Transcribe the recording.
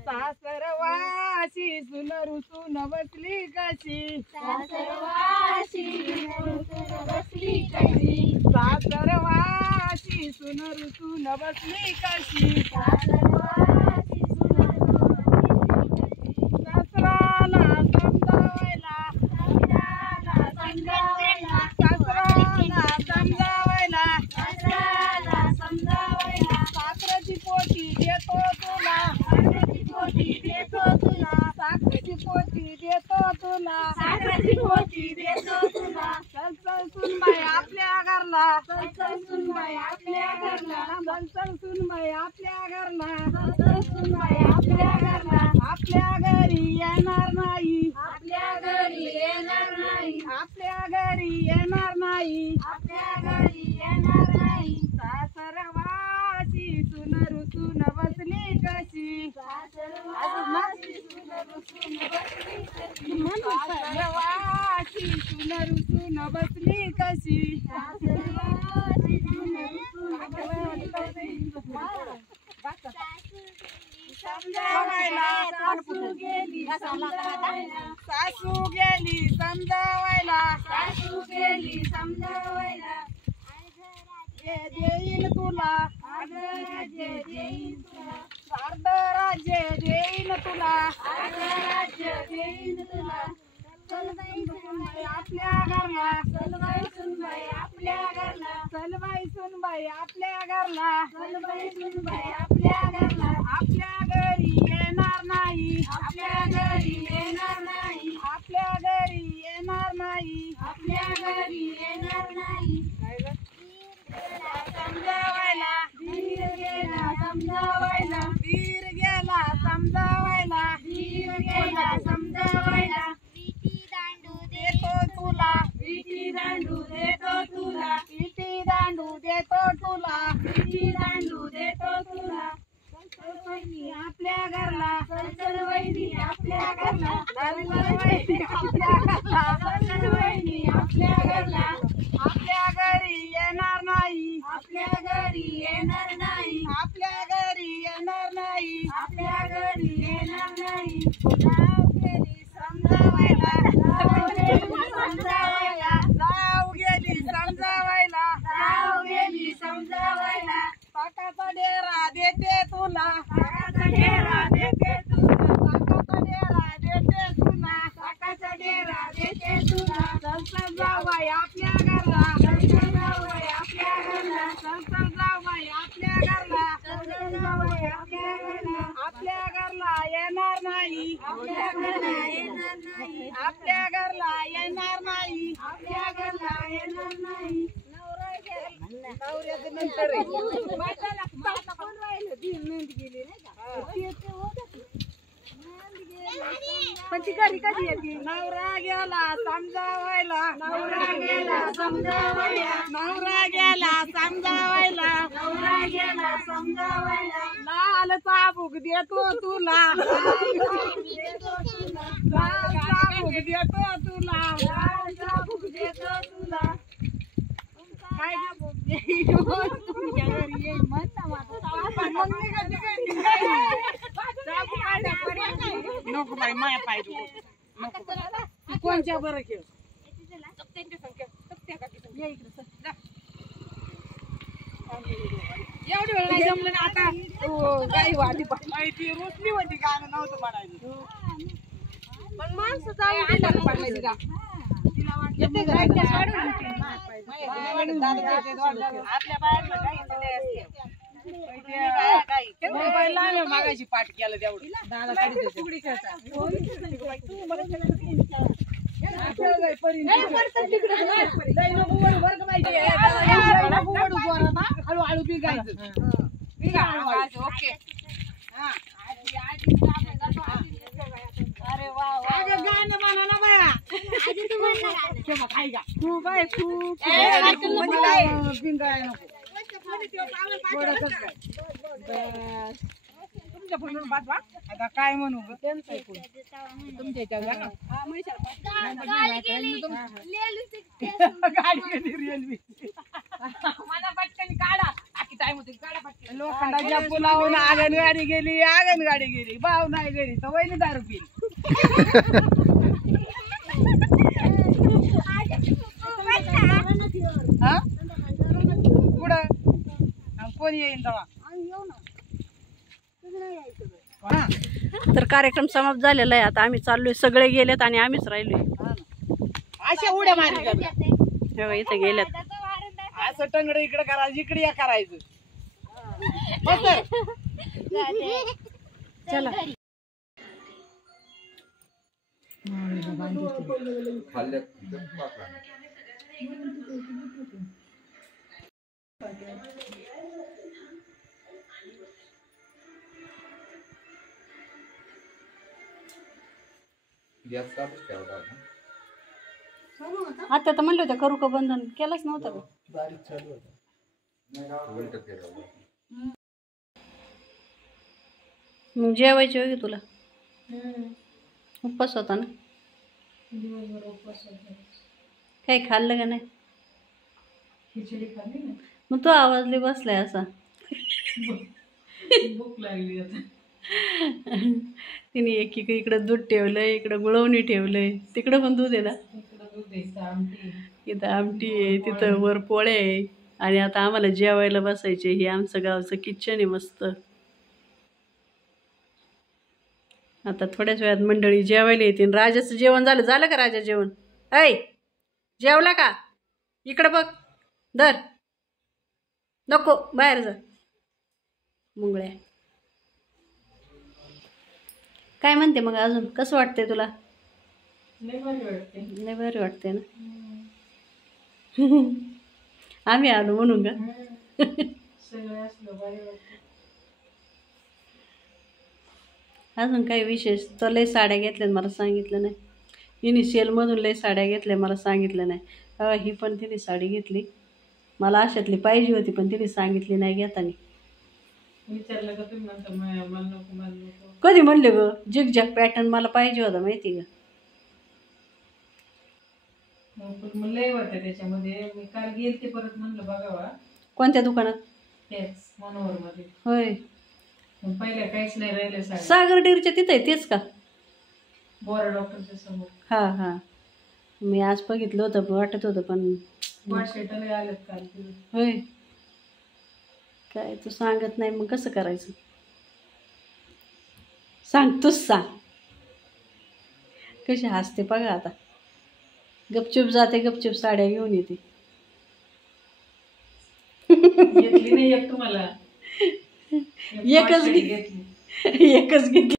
सासरवाशी सुन रुसून बसली कशी सासरवाशी सुन रुसून बसली कशी सासराला समजावायला साखरेची पोटी देतो तुला साखरेची पोटी देतो तुला चल चल सुनबाई आपल्या घरला चल सुनबाई आपल्या घरला आपल्या घरी येणार नाही सासरवाशी सुन रुसून बसली कशी सासरवाशी सुन रुसून बसली कशी समजावायला सासू गेली समजावायला देईन तुला अर्ध राज्य देईन तुला आपल्या घरला चलबाई सुनबाई आपल्या घरला आपल्या घरी येणार नाही समजावायला वीर गेला समजावायला विटी दांडू देतो तुला आपल्या घरला आपल्या घरी येणार नाही जाऊ गेली समजावायला काकाचा डेरा देते तुला चल जावाई आपल्या घरला आपल्या घरला येणार नाही नवऱ्याचं नंतर पण ती घरी कधी येते नवरा गेला समजावायला लाल चाबूक देतो तुला काय तुमच्या घरी येईल नको बाई माया पाहिजे कोणच्या बरं खेळ एवढी वेळ नाही जमलं ना आता काही वाटी माहिती रोटली होती गाणं नव्हतं म्हणायचं पण माणसं पडलायची का येते आपल्या मागायची पाठ केलं तेवढी तुकडी खेळतात हळूहळू बिगायचं ओके अरे वा गाणं म्हणा ना बाया तू बाय तू बिंगाय नको तुमच्या फोनवर पाठवा आता काय म्हणू त्यांचं ऐकून तुमच्या गाडी रेल्वे मला पटकन काढा टाइम होते लोखंडाच्या पुलावून आंगणगाडी गेली भाव नाही घरी तर वहिनी दारू पिली कुठं कोणी येईन तेव्हा तर कार्यक्रम समाप्त झालेला आहे. आता आम्ही चाललोय, सगळे गेलेत आणि आम्हीच राहिलोय. अशा उड्या मारली इथे गेल्यात. असं टंगड इकडे करायचं इकडे या करायचं चला आता तर म्हणलं होतं करू का बंधन, केलंच नव्हतं का? मग जेवायची होती तुला, उपवास होता ना? काही खाल्लं का नाही? मग तो आवाजले बसलाय असा. भूक लागली तिने इकडं दूध ठेवलंय, इकडं गुळवणी ठेवलंय, तिकडं पण दूध आहे ना. इथं आमटी आहे, तिथं वर पोळे आहे आणि आता आम्हाला जेवायला बसायचे. हे आमचं गावचं किचन आहे मस्त. आता थोड्याच वेळात मंडळी जेवायला येतील. राजाचं जेवण झालं का? राजा जेवण ऐ जेवला का? इकडं बघ, धर, नको बाहेर जा. मुंगळ्या काय म्हणते मग अजून, कसं वाटतंय तुला? लय भारी वाटते ना. आम्ही आलो म्हणून का? अजून काही विशेष तर लय साड्या घेतल्यात, मला सांगितलं नाही. हिने सेलमधून लय साड्या घेतल्या, मला सांगितलं नाही. ही पण तिने साडी घेतली, मला अशातली पाहिजे होती पण तिने सांगितली नाही घेताना. विचारलं का तुम्ही म्हणता मला नको. कधी म्हणले ग? झिगझॅग पॅटर्न मला पाहिजे होता माहिती का? लय वाटतं त्याच्यामध्ये. मी काल गेलते परत म्हणलं बघावा. कोणत्या दुकानात? तेच मनोहर मध्ये. होय, पहिल्या काहीच नाही राहिलं. सागर डेअरीच्या तिथं आहे तेच का? बोरा डॉक्टरच्या समोर. हा हा, मी आज बघितलं होतं, वाटत होतं पण आलेत काल. होय, काय तू सांगत नाही मग कसं करायचं? सांग, तूच सांग. कशी हसते बघा आता. गपचूप जाते, गपचूप साड्या घेऊन येते. घेतली नाही एक तुम्हाला, एकच घेतली.